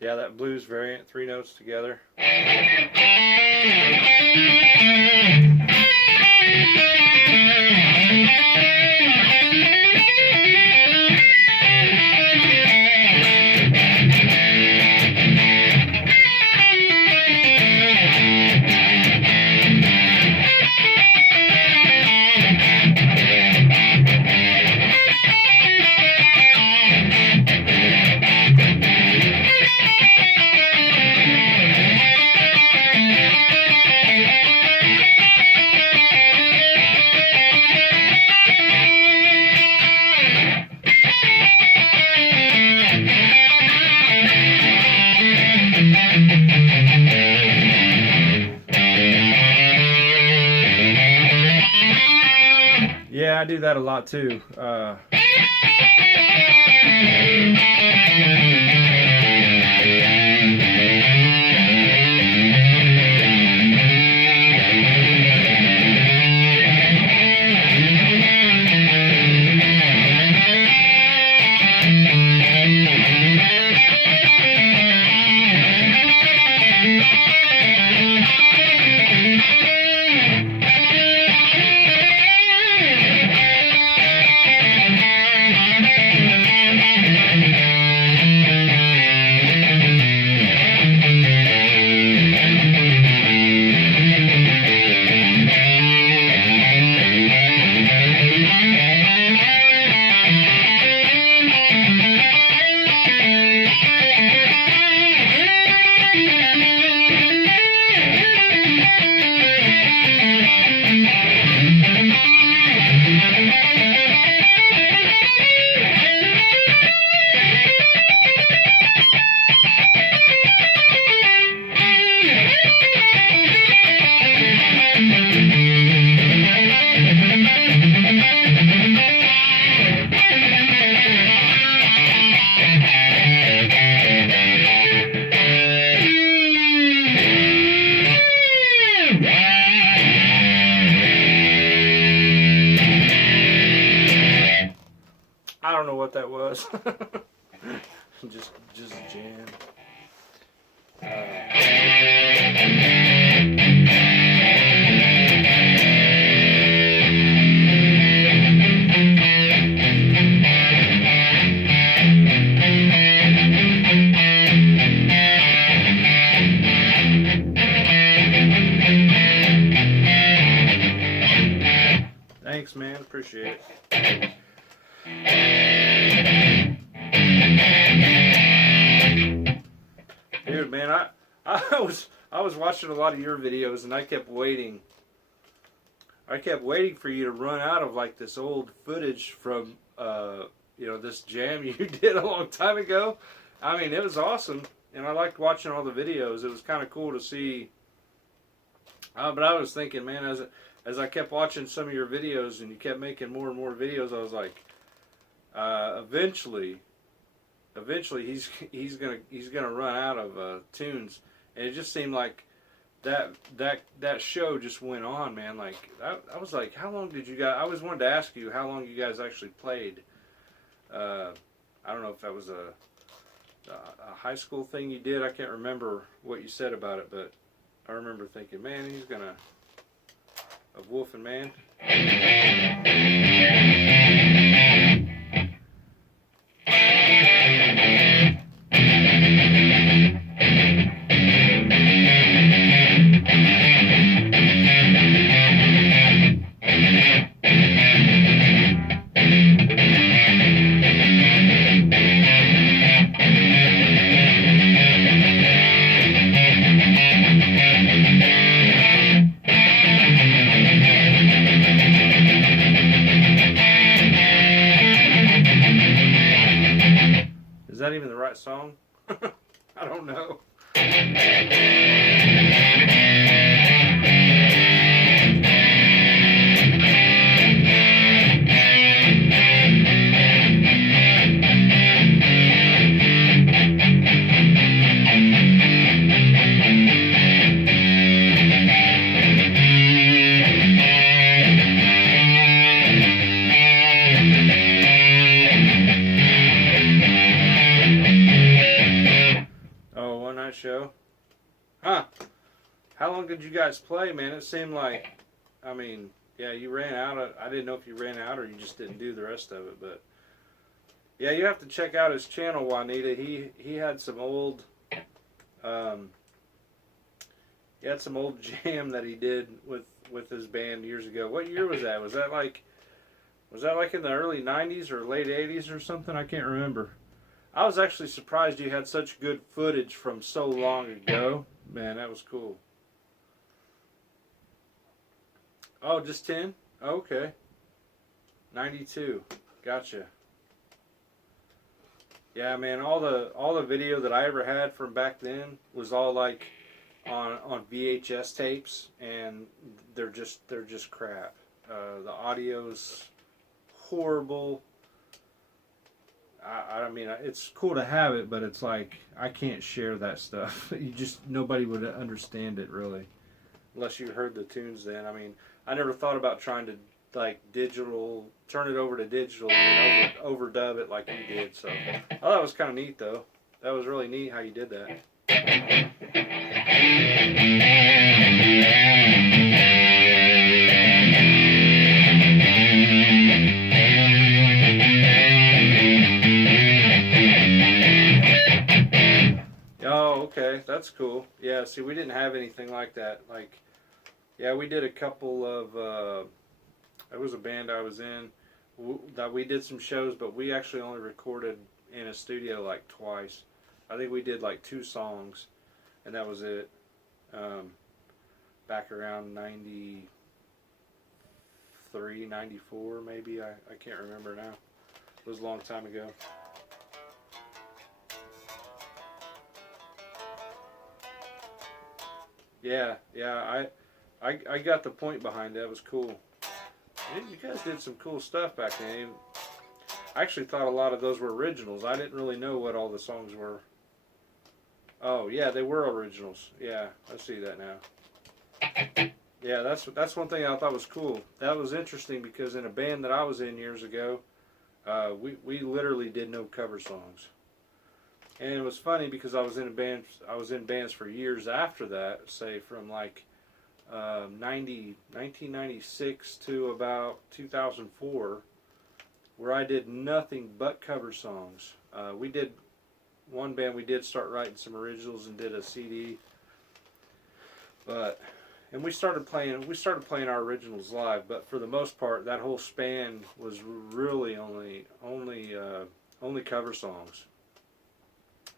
Yeah, that blues variant, 3 notes together. Yeah, I do that a lot too. know what that was. just jam. Thanks, man. Appreciate it. Dude, man, I was watching a lot of your videos, and I kept waiting. I kept waiting for you to run out of like this old footage from this jam you did a long time ago. I mean, it was awesome, and I liked watching all the videos. It was kind of cool to see. But I was thinking, man, as I kept watching some of your videos, and you kept making more and more videos, I was like, eventually he's gonna run out of tunes, and it just seemed like that show just went on, man. Like I was like, how long did you guys? I always wanted to ask you how long you guys actually played. I don't know if that was a high school thing you did. I can't remember what you said about it, but I remember thinking, man, he's gonna of Wolf and Man. Is that even the right song? I don't know. Show. Huh. How long did you guys play, man? It seemed like, I mean, yeah, you ran out of, I didn't know if you ran out or you just didn't do the rest of it, but yeah, you have to check out his channel, Juanita. He had some old jam that he did with his band years ago. What year was that? Was that like in the early 90s or late 80s or something? I can't remember. I was actually surprised you had such good footage from so long ago. Man, that was cool. Oh, just 10? Okay. 92. Gotcha. Yeah, man, all the video that I ever had from back then was all like on VHS tapes, and they're just crap. The audio's horrible. I mean, it's cool to have it, but it's like I can't share that stuff. Nobody would understand it really, unless you heard the tunes. Then I mean, I never thought about trying to like turn it over to digital and overdub it like you did. So I thought that was kind of neat, though. That was really neat how you did that. Oh, okay, that's cool. Yeah, see, we didn't have anything like that. Like, yeah, we did a couple of, there was a band I was in that we did some shows, but we actually only recorded in a studio like twice. I think we did like 2 songs, and that was it. Back around 93, 94 maybe, I can't remember now. It was a long time ago. Yeah, I got the point behind that. It was cool. You guys did some cool stuff back then. I actually thought a lot of those were originals. I didn't really know what all the songs were. Oh, yeah, they were originals. Yeah, I see that now. Yeah, that's one thing I thought was cool. That was interesting because in a band that I was in years ago, We literally did no cover songs. And it was funny because I was in bands for years after that, say from like 1996 to about 2004, where I did nothing but cover songs. We did one band. We did start writing some originals and did a CD, and we started playing our originals live. But for the most part, that whole span was really only cover songs.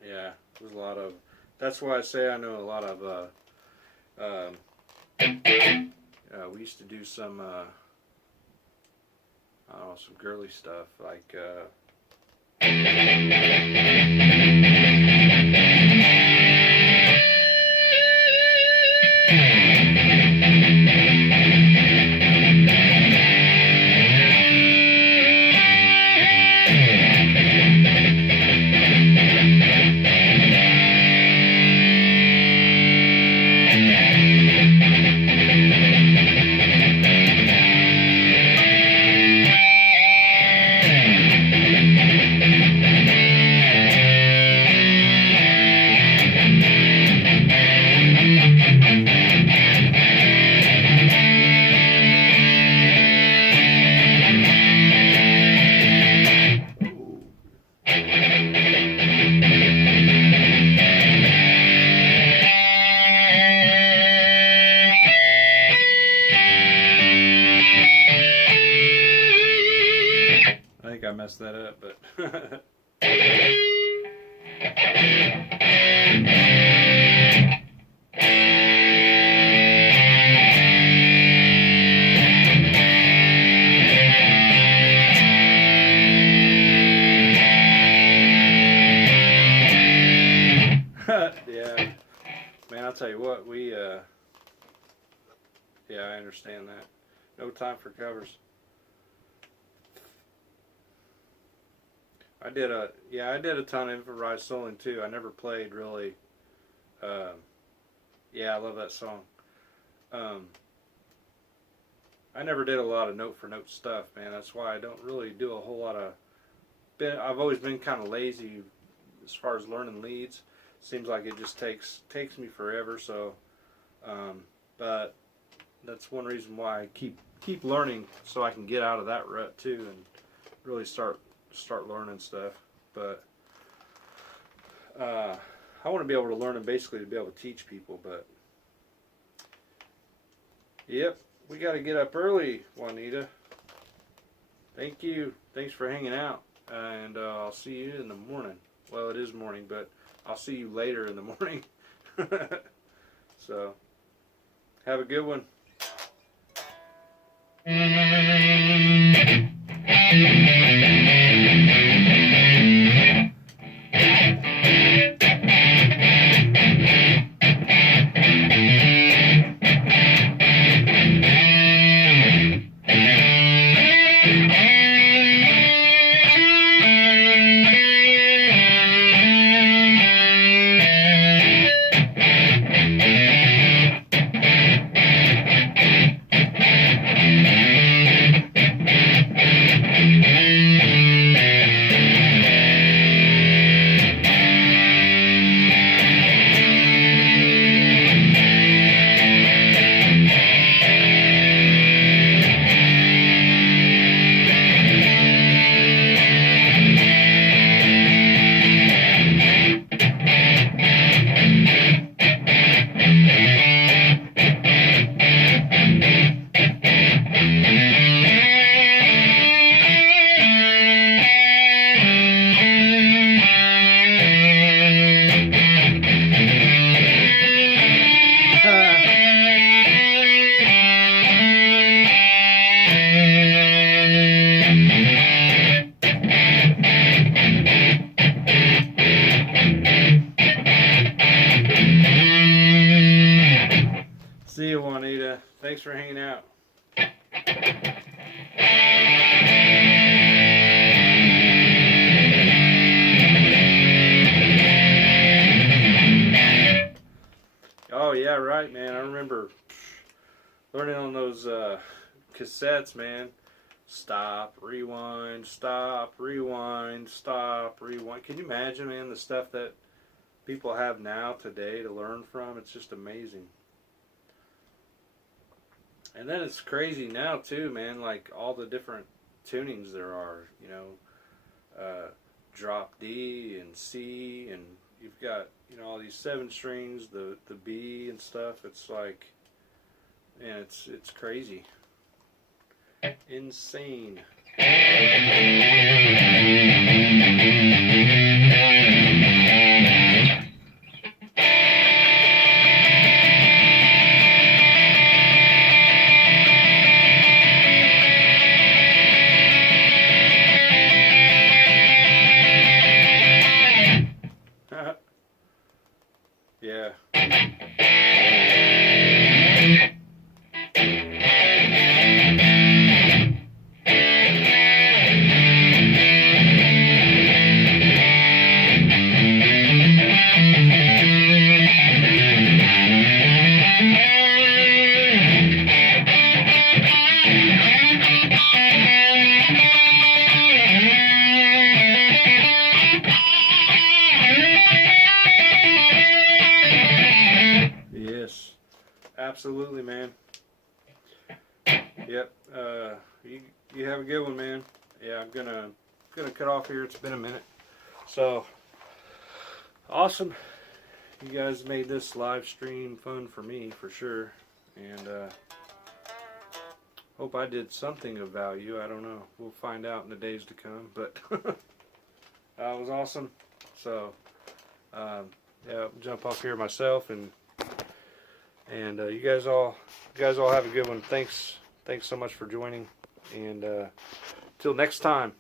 Yeah, it was a lot of. That's why I say I know a lot of. We used to do some. I don't know, some girly stuff like. I think I messed that up, but. Yeah, man, I'll tell you what, yeah, I understand that. No time for covers. I did a ton of improvised soloing too. I never played really. Yeah, I love that song. I never did a lot of note for note stuff, man. That's why I don't really do a whole lot of. I've always been kind of lazy as far as learning leads. Seems like it just takes me forever. So, but that's one reason why I keep learning, so I can get out of that rut too and really start learning stuff. But I want to be able to learn and basically to be able to teach people. But yep, we got to get up early, Juanita. Thank you. Thanks for hanging out, and I'll see you in the morning. Well, it is morning, but I'll see you later in the morning. So have a good one. See you, Juanita. Thanks for hanging out. Oh yeah, right, man. I remember learning on those cassettes, man. stop, rewind, stop, rewind, stop, rewind. Can you imagine, man, the stuff that people have now today to learn from? It's just amazing. And then it's crazy now too, man, like all the different tunings there are, you know, drop D and C, and you've got, you know, all these 7 strings, the B and stuff. It's like, man, it's crazy. Insane. Yeah. Yes, absolutely, man. Yep. You have a good one, man. Yeah, I'm gonna cut off here. It's been a minute. So awesome. You guys made this live stream fun for me, for sure. And hope I did something of value. I don't know. We'll find out in the days to come. But it was awesome. So yeah, I'll jump off here myself, and you guys all have a good one. Thanks so much for joining, and till next time.